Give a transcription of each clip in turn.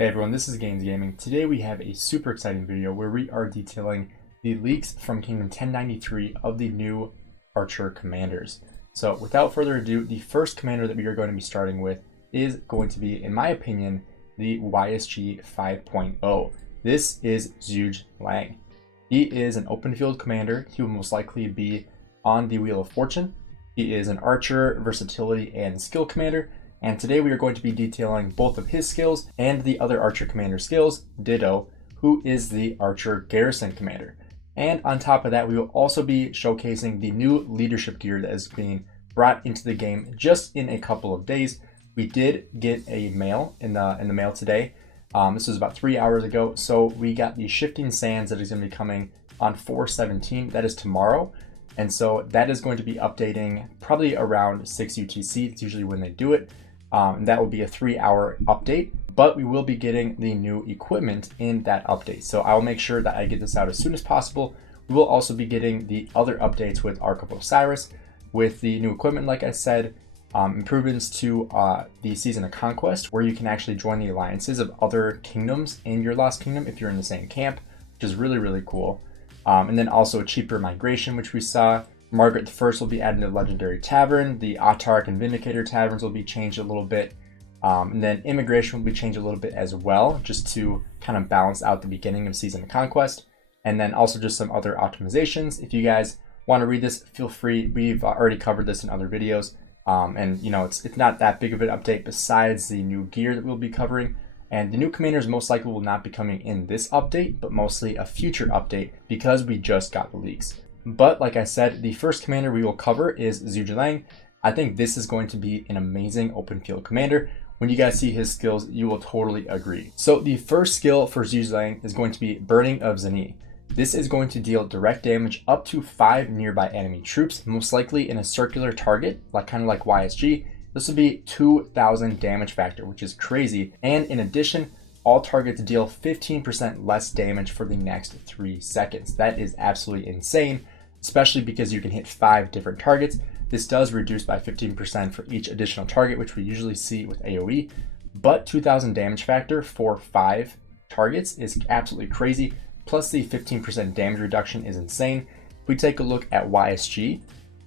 Hey everyone, this is Gainz Gaming. Today we have a super exciting video where we are detailing the leaks from Kingdom 1093 of the new Archer commanders. So without further ado, the first commander that we are going to be starting with is going to be, in my opinion, the YSG 5.0. This is Zhuge Liang. He is an open field commander. He will most likely be on the Wheel of Fortune. He is an archer, versatility, and skill commander. And today we are going to be detailing both of his skills and the other archer commander skills, Dido, who is the archer garrison commander. And on top of that, we will also be showcasing the new leadership gear that is being brought into the game just in a couple of days. We did get a mail in the mail today. This was about 3 hours ago. So we got the Shifting Sands that is going to be coming on 4/17. That is tomorrow. And so that is going to be updating probably around 6 UTC. It's usually when they do it. That will be a 3-hour update, but we will be getting the new equipment in that update. So I'll make sure that I get this out as soon as possible. We will also be getting the other updates with Ark of Osiris, with the new equipment, like I said, improvements to the Season of Conquest, where you can actually join the alliances of other kingdoms in your Lost Kingdom if you're in the same camp, which is really, really cool. And then also a cheaper migration, which we saw. Margaret the First will be added to Legendary Tavern. The Autarch and Vindicator Taverns will be changed a little bit. And then Immigration will be changed a little bit as well, just to kind of balance out the beginning of Season of Conquest. And then also just some other optimizations. If you guys want to read this, feel free. We've already covered this in other videos. And you know, it's not that big of an update besides the new gear that we'll be covering. And the new commanders most likely will not be coming in this update, but mostly a future update because we just got the leaks. But like I said, the first commander we will cover is Zhuge Liang. I think this is going to be an amazing open field commander. When you guys see his skills, you will totally agree. So the first skill for Zhuge Liang is going to be Burning of Zeni. This is going to deal direct damage up to 5 nearby enemy troops, most likely in a circular target, kind of like YSG. This will be 2,000 damage factor, which is crazy. And in addition, all targets deal 15% less damage for the next 3 seconds. That is absolutely insane, especially because you can hit 5 different targets. This does reduce by 15% for each additional target, which we usually see with AoE, but 2,000 damage factor for 5 targets is absolutely crazy. Plus the 15% damage reduction is insane. If we take a look at YSG,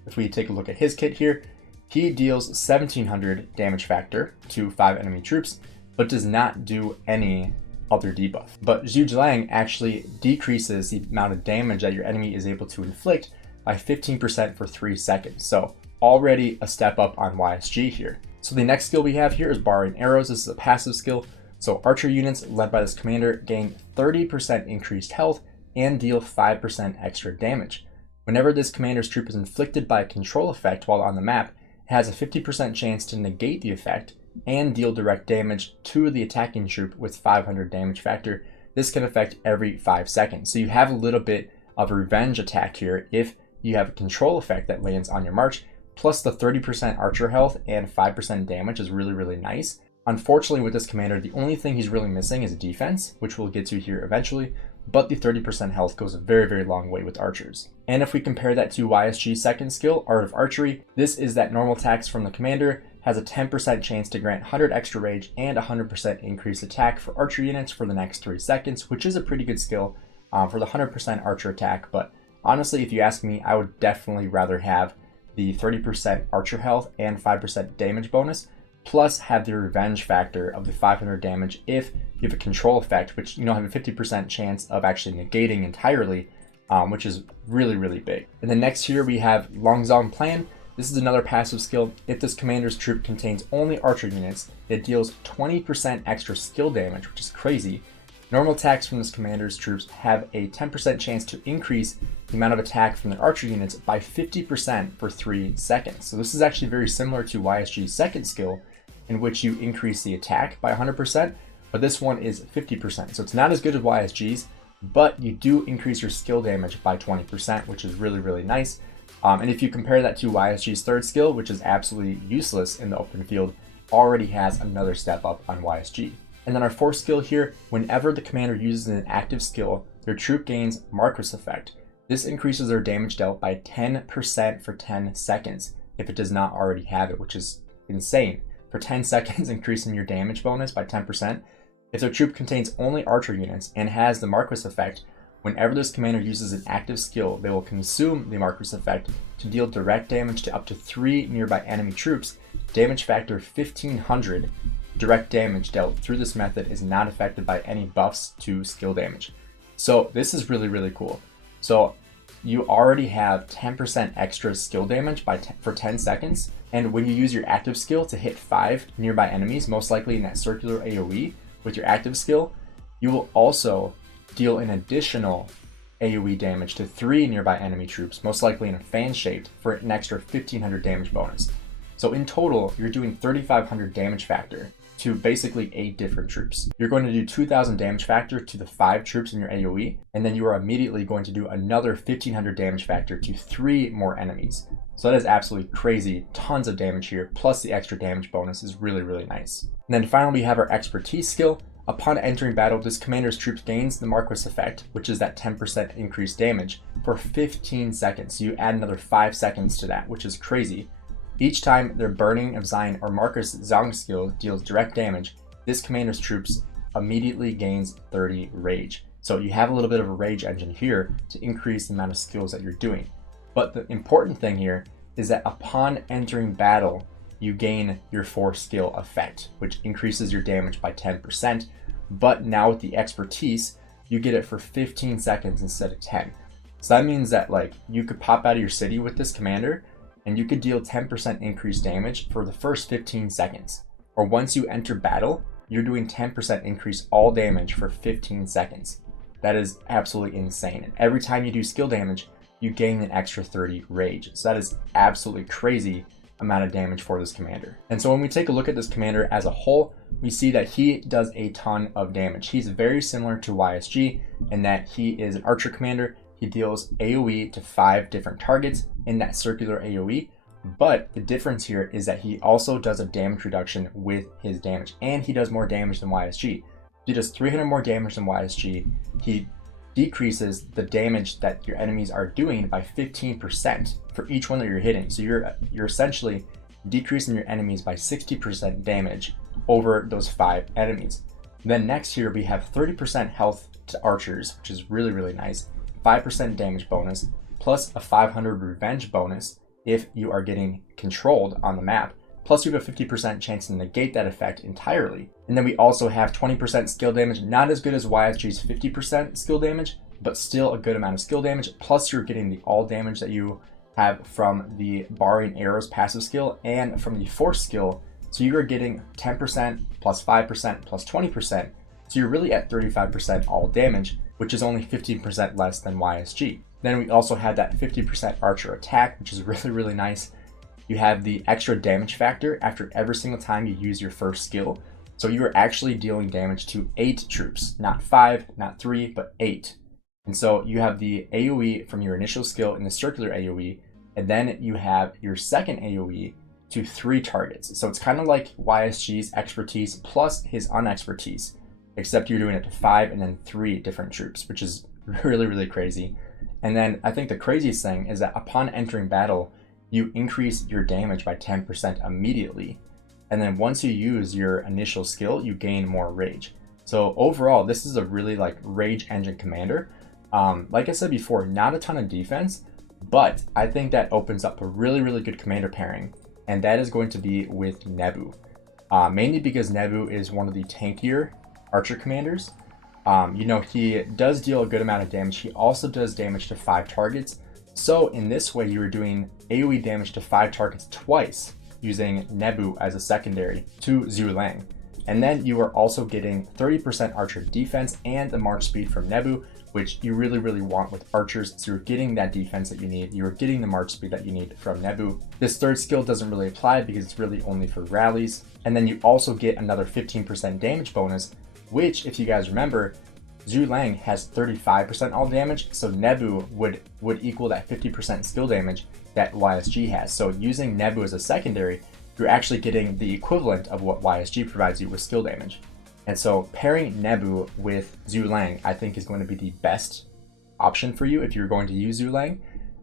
if we take a look at his kit here, he deals 1,700 damage factor to 5 enemy troops, but does not do any other debuff. But Zhuge Liang actually decreases the amount of damage that your enemy is able to inflict by 15% for 3 seconds. So already a step up on YSG here. So the next skill we have here is Borrowing Arrows. This is a passive skill. So archer units led by this commander gain 30% increased health and deal 5% extra damage. Whenever this commander's troop is inflicted by a control effect while on the map, it has a 50% chance to negate the effect and deal direct damage to the attacking troop with 500 damage factor. This can affect every 5 seconds. So you have a little bit of a revenge attack here if you have a control effect that lands on your march, plus the 30% archer health and 5% damage is really, really nice. Unfortunately with this commander, the only thing he's really missing is defense, which we'll get to here eventually, but the 30% health goes a very, very long way with archers. And if we compare that to YSG's second skill, Art of Archery, this is that normal attacks from the commander has a 10% chance to grant 100 extra rage and 100% increased attack for archer units for the next 3 seconds, which is a pretty good skill for the 100% archer attack. But honestly, if you ask me, I would definitely rather have the 30% archer health and 5% damage bonus, plus have the revenge factor of the 500 damage if you have a control effect, which have a 50% chance of actually negating entirely, which is really, really big. And then next here we have Longzong Plan. This is another passive skill. If this commander's troop contains only archer units, it deals 20% extra skill damage, which is crazy. Normal attacks from this commander's troops have a 10% chance to increase the amount of attack from their archer units by 50% for 3 seconds. So this is actually very similar to YSG's second skill, in which you increase the attack by 100%, but this one is 50%. So it's not as good as YSG's, but you do increase your skill damage by 20%, which is really, really nice. And if you compare that to YSG's third skill, which is absolutely useless in the open field, already has another step up on YSG. And then our fourth skill here, whenever the commander uses an active skill, their troop gains Marquis effect. This increases their damage dealt by 10% for 10 seconds if it does not already have it, which is insane. For 10 seconds, increasing your damage bonus by 10%. If their troop contains only archer units and has the Marquis effect, whenever this commander uses an active skill, they will consume the Marquis effect to deal direct damage to up to 3 nearby enemy troops. Damage factor 1500. Direct damage dealt through this method is not affected by any buffs to skill damage. So this is really, really cool. So you already have 10% extra skill damage for 10 seconds. And when you use your active skill to hit 5 nearby enemies, most likely in that circular AoE with your active skill, you will also deal an additional AoE damage to 3 nearby enemy troops, most likely in a fan shaped, for an extra 1500 damage bonus. So in total, you're doing 3500 damage factor to basically 8 different troops. You're going to do 2000 damage factor to the 5 troops in your AoE, and then you are immediately going to do another 1500 damage factor to 3 more enemies. So that is absolutely crazy. Tons of damage here, plus the extra damage bonus is really, really nice. And then finally, we have our expertise skill. Upon entering battle, this commander's troops gains the Marquis effect, which is that 10% increased damage, for 15 seconds. So you add another 5 seconds to that, which is crazy. Each time their Burning of Zion or Marcus Zong skill deals direct damage, this commander's troops immediately gains 30 rage. So you have a little bit of a rage engine here to increase the amount of skills that you're doing. But the important thing here is that upon entering battle, you gain your force skill effect, which increases your damage by 10%. But now with the expertise, you get it for 15 seconds instead of 10. So that means that like you could pop out of your city with this commander and you could deal 10% increased damage for the first 15 seconds. Or once you enter battle, you're doing 10% increase all damage for 15 seconds. That is absolutely insane. And every time you do skill damage, you gain an extra 30 rage. So that is absolutely crazy amount of damage for this commander. And so when we take a look at this commander as a whole, we see that he does a ton of damage. He's very similar to YSG in that he is an archer commander. He deals AoE to 5 different targets in that circular AoE, but the difference here is that he also does a damage reduction with his damage, and he does more damage than YSG. He does 300 more damage than YSG. He decreases the damage that your enemies are doing by 15% for each one that you're hitting. So you're essentially decreasing your enemies by 60% damage over those 5 enemies. Then next here we have 30% health to archers, which is really, really nice. 5% damage bonus, plus a 500 revenge bonus if you are getting controlled on the map. Plus you have a 50% chance to negate that effect entirely. And then we also have 20% skill damage, not as good as YSG's 50% skill damage, but still a good amount of skill damage. Plus you're getting the all damage that you have from the Barring Arrows passive skill and from the Force skill. So you are getting 10% plus 5% plus 20%. So you're really at 35% all damage, which is only 15% less than YSG. Then we also have that 50% archer attack, which is really, really nice. You have the extra damage factor after every single time you use your first skill. So you are actually dealing damage to 8 troops, not 5, not 3, but 8. And so you have the AoE from your initial skill in the circular AoE, and then you have your second AoE to 3 targets. So it's kind of like YSG's expertise plus his unexpertise, except you're doing it to 5 and then 3 different troops, which is really, really crazy. And then I think the craziest thing is that upon entering battle, you increase your damage by 10% immediately. And then once you use your initial skill, you gain more rage. So overall, this is a really like rage engine commander. Like I said before, not a ton of defense, but I think that opens up a really, really good commander pairing. And that is going to be with Nebu. Mainly because Nebu is one of the tankier archer commanders. He does deal a good amount of damage. He also does damage to 5 targets. So in this way, you are doing AoE damage to 5 targets twice using Nebu as a secondary to Zhuge Liang. And then you are also getting 30% archer defense and the march speed from Nebu, which you really, really want with archers. So you're getting that defense that you need. You're getting the march speed that you need from Nebu. This third skill doesn't really apply because it's really only for rallies. And then you also get another 15% damage bonus, which if you guys remember, Zhuge Liang has 35% all damage, so Nebu would equal that 50% skill damage that YSG has. So using Nebu as a secondary, you're actually getting the equivalent of what YSG provides you with skill damage. And so pairing Nebu with Zhuge Liang, I think is going to be the best option for you if you're going to use Zhuge Liang.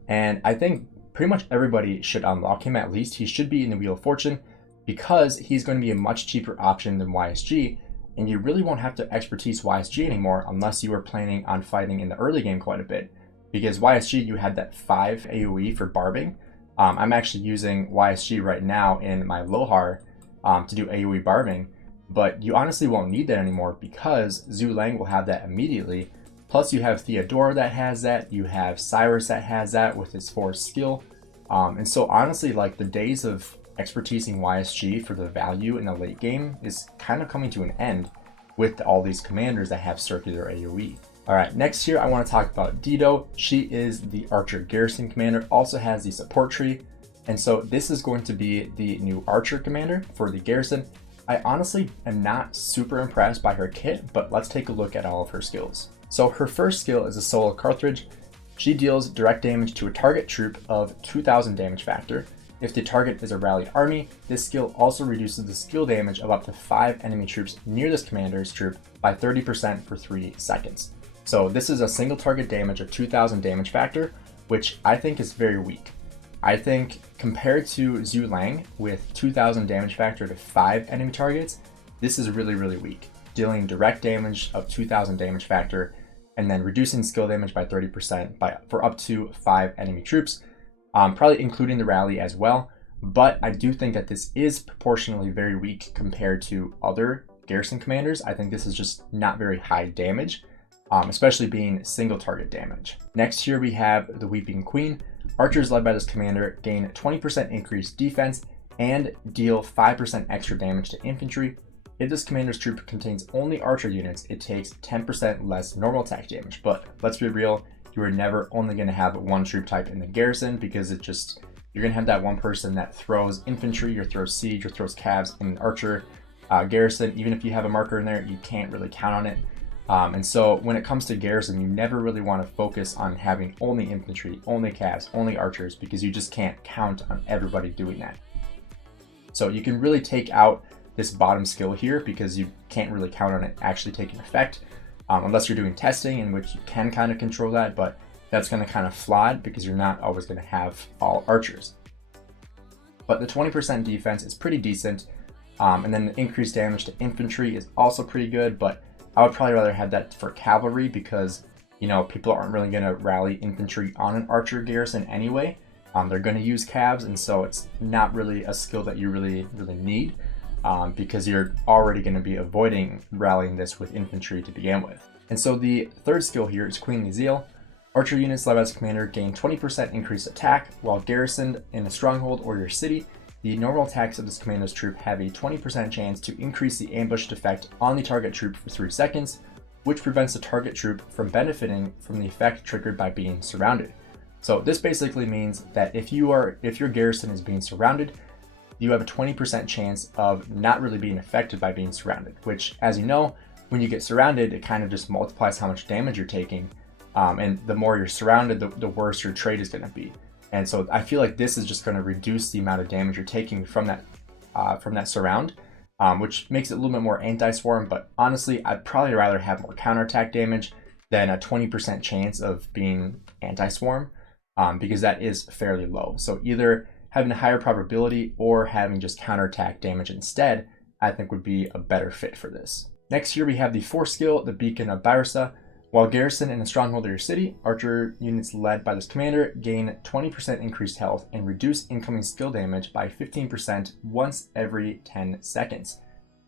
And I think pretty much everybody should unlock him at least. He should be in the Wheel of Fortune because he's going to be a much cheaper option than YSG. and you really won't have to expertise YSG anymore unless you are planning on fighting in the early game quite a bit. Because YSG, you had that 5 AoE for barbing. I'm actually using YSG right now in my Lohar to do AoE barbing, but you honestly won't need that anymore because Zhu Liang will have that immediately. Plus you have Theodora that has that, you have Cyrus that has that with his 4 skill. And so honestly, like, the days of expertising YSG for the value in the late game is kind of coming to an end with all these commanders that have circular AoE. All right, next here I want to talk about Dido. She is the Archer Garrison commander, also has the support tree. And so this is going to be the new Archer commander for the Garrison. I honestly am not super impressed by her kit, but let's take a look at all of her skills. So her first skill is a solo cartridge. She deals direct damage to a target troop of 2000 damage factor. If the target is a rally army, this skill also reduces the skill damage of up to 5 enemy troops near this commander's troop by 30% for 3 seconds. So this is a single target damage of 2000 damage factor, which I think is very weak. I think compared to Zhu Liang with 2000 damage factor to 5 enemy targets, this is really, really weak. Dealing direct damage of 2000 damage factor and then reducing skill damage by 30% for up to 5 enemy troops, probably including the rally as well. But I do think that this is proportionally very weak compared to other Garrison commanders. I think this is just not very high damage, especially being single target damage. Next here we have the Weeping Queen. Archers led by this commander gain 20% increased defense and deal 5% extra damage to infantry. If this commander's troop contains only archer units, it takes 10% less normal attack damage. But let's be real, you are never only going to have one troop type in the Garrison, because you're going to have that one person that throws infantry or throws siege or throws calves in an archer Garrison. Even if you have a marker in there, you can't really count on it. And so when it comes to Garrison, you never really want to focus on having only infantry, only calves, only archers, because you just can't count on everybody doing that. So you can really take out this bottom skill here because you can't really count on it actually taking effect, unless you're doing testing, in which you can kind of control that, but that's going to kind of flawed because you're not always going to have all archers. But the 20% defense is pretty decent, and then the increased damage to infantry is also pretty good, but I would probably rather have that for cavalry because, you know, people aren't really going to rally infantry on an archer garrison anyway. They're going to use calves, and so it's not really a skill that you really need, because you're already going to be avoiding rallying this with infantry to begin with. And so the third skill here is Queenly Zeal. Archer units led by this commander gain 20% increased attack while garrisoned in a stronghold or your city. The normal attacks of this commander's troop have a 20% chance to increase the ambushed effect on the target troop for 3 seconds, which prevents the target troop from benefiting from the effect triggered by being surrounded. So this basically means that if your garrison is being surrounded, you have a 20% chance of not really being affected by being surrounded, which, as you know, when you get surrounded, it kind of just multiplies how much damage you're taking. And the more you're surrounded, the worse your trade is going to be. And so I feel like this is just going to reduce the amount of damage you're taking from that surround, which makes it a little bit more anti-swarm. But honestly, I'd probably rather have more counterattack damage than a 20% chance of being anti-swarm, because that is fairly low. So either having a higher probability or having just counterattack damage instead, I think would be a better fit for this. Next here we have the fourth skill, the Beacon of Byrsa. While garrisoned in a stronghold of your city, archer units led by this commander gain 20% increased health and reduce incoming skill damage by 15% once every 10 seconds.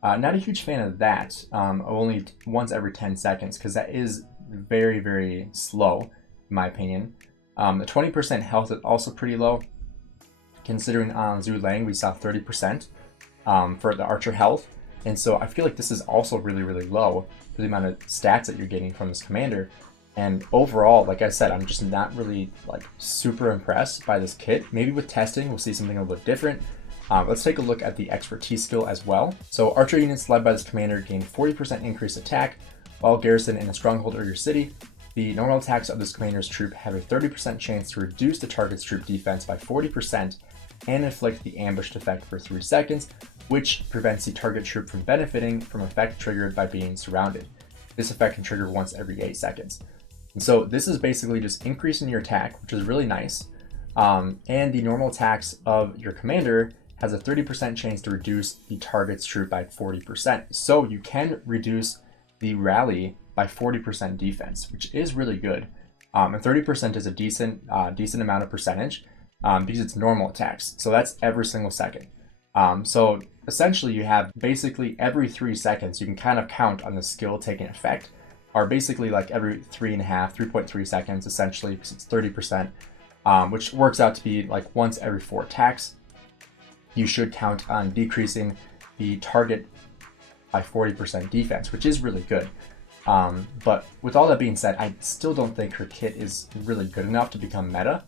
Not a huge fan of that, only once every 10 seconds, because that is very, very slow, in my opinion. The 20% health is also pretty low, considering on Zhu Liang we saw 30% for the archer health. And so I feel like this is also really, really low for the amount of stats that you're getting from this commander. And overall, like I said, I'm just not really like super impressed by this kit. Maybe with testing, we'll see something a little bit different. Let's take a look at the expertise skill as well. So archer units led by this commander gain 40% increased attack while garrisoned in a stronghold or your city. The normal attacks of this commander's troop have a 30% chance to reduce the target's troop defense by 40% and inflict the ambushed effect for 3 seconds, which prevents the target troop from benefiting from effect triggered by being surrounded. This effect can trigger once every 8 seconds. And so this is basically just increasing your attack, which is really nice. And the normal attacks of your commander has a 30% chance to reduce the target's troop by 40%. So you can reduce the rally by 40% defense, which is really good. And 30% is a decent amount of percentage because it's normal attacks. So that's every single second. So essentially you have basically every 3 seconds, you can kind of count on the skill taking effect, or basically like every 3.3 seconds essentially, because it's 30%, which works out to be like once every 4 attacks. You should count on decreasing the target by 40% defense, which is really good. But with all that being said, I still don't think her kit is really good enough to become meta.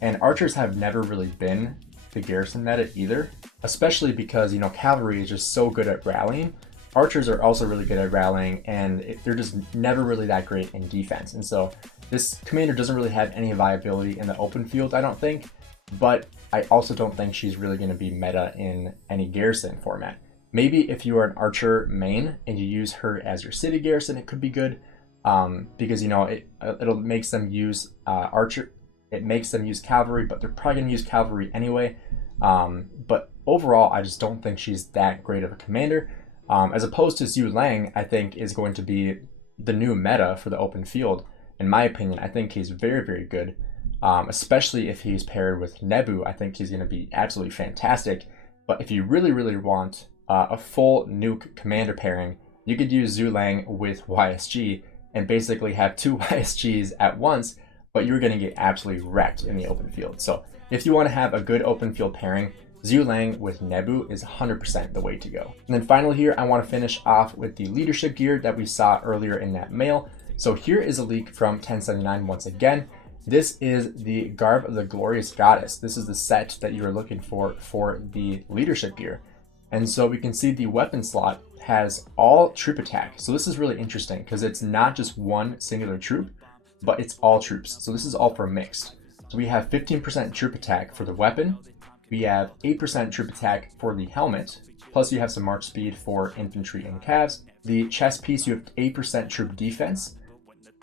And archers have never really been the garrison meta either, especially because, you know, cavalry is just so good at rallying. Archers are also really good at rallying, and they're just never really that great in defense. And so this commander doesn't really have any viability in the open field, I don't think. But I also don't think she's really going to be meta in any garrison format. Maybe if you are an archer main and you use her as your city garrison, it could be good, because, you know, it'll makes them use It makes them use cavalry, but they're probably going to use cavalry anyway. But overall, I just don't think she's that great of a commander. As opposed to Zhu Liang, I think is going to be the new meta for the open field. In my opinion, I think he's very, very good. Especially if he's paired with Nebu, I think he's going to be absolutely fantastic. But if you really, really want a full nuke commander pairing, you could use Zhu Liang with YSG and basically have 2 YSGs at once, but you're going to get absolutely wrecked in the open field. So if you want to have a good open field pairing, Zhu Liang with Nebu is 100% the way to go. And then finally here, I want to finish off with the leadership gear that we saw earlier in that mail. So here is a leak from 1079 once again. This is the Garb of the Glorious Goddess. This is the set that you're looking for the leadership gear. And so we can see the weapon slot has all troop attack. So this is really interesting because it's not just one singular troop, but it's all troops. So this is all for mixed. So we have 15% troop attack for the weapon. We have 8% troop attack for the helmet. Plus you have some march speed for infantry and calves. The chest piece, you have 8% troop defense.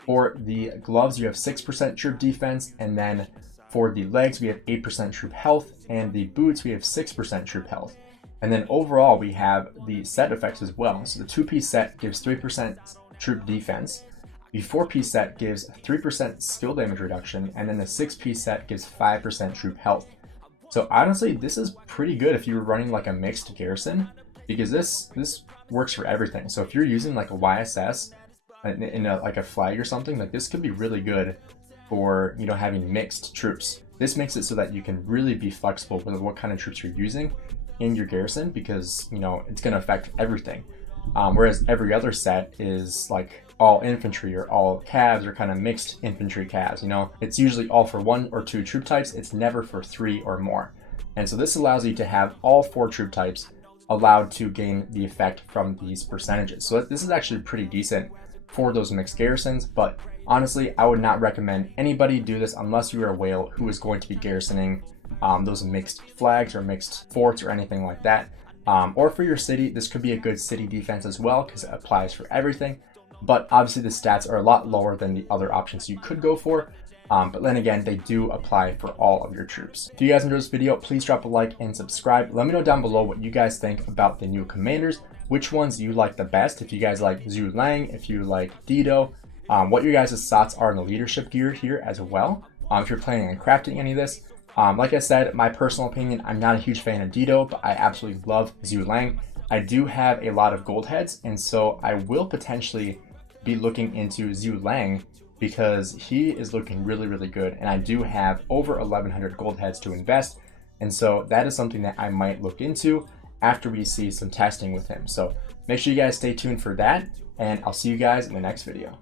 For the gloves, you have 6% troop defense, and then for the legs, we have 8% troop health, and the boots, we have 6% troop health. And then overall, we have the set effects as well. So the 2-piece set gives 3% troop defense, the 4-piece set gives 3% skill damage reduction, and then the 6-piece set gives 5% troop health. So honestly, this is pretty good if you're running like a mixed garrison, because this works for everything. So if you're using like a YSS, in like a flag or something, like this could be really good for, you know, having mixed troops. This makes it so that you can really be flexible with what kind of troops you're using in your garrison, because, you know, it's going to affect everything. Whereas every other set is like all infantry or all calves or kind of mixed infantry calves. You know, it's usually all for 1 or 2 troop types. It's never for 3 or more. And so this allows you to have all 4 troop types allowed to gain the effect from these percentages. So this is actually pretty decent for those mixed garrisons, but honestly, I would not recommend anybody do this unless you are a whale who is going to be garrisoning those mixed flags or mixed forts or anything like that. Or for your city, this could be a good city defense as well because it applies for everything. But obviously the stats are a lot lower than the other options you could go for. But then again, they do apply for all of your troops. If you guys enjoyed this video, please drop a like and subscribe. Let me know down below what you guys think about the new commanders, which ones you like the best. If you guys like Zhu Liang, if you like Dido, what your guys' thoughts are on the leadership gear here as well. If you're planning on crafting any of this. Like I said, my personal opinion, I'm not a huge fan of Dido, but I absolutely love Zhu Liang. I do have a lot of gold heads, and so I will potentially be looking into Zhu Liang because he is looking really, really good. And I do have over 1,100 gold heads to invest. And so that is something that I might look into after we see some testing with him. So make sure you guys stay tuned for that, and I'll see you guys in the next video.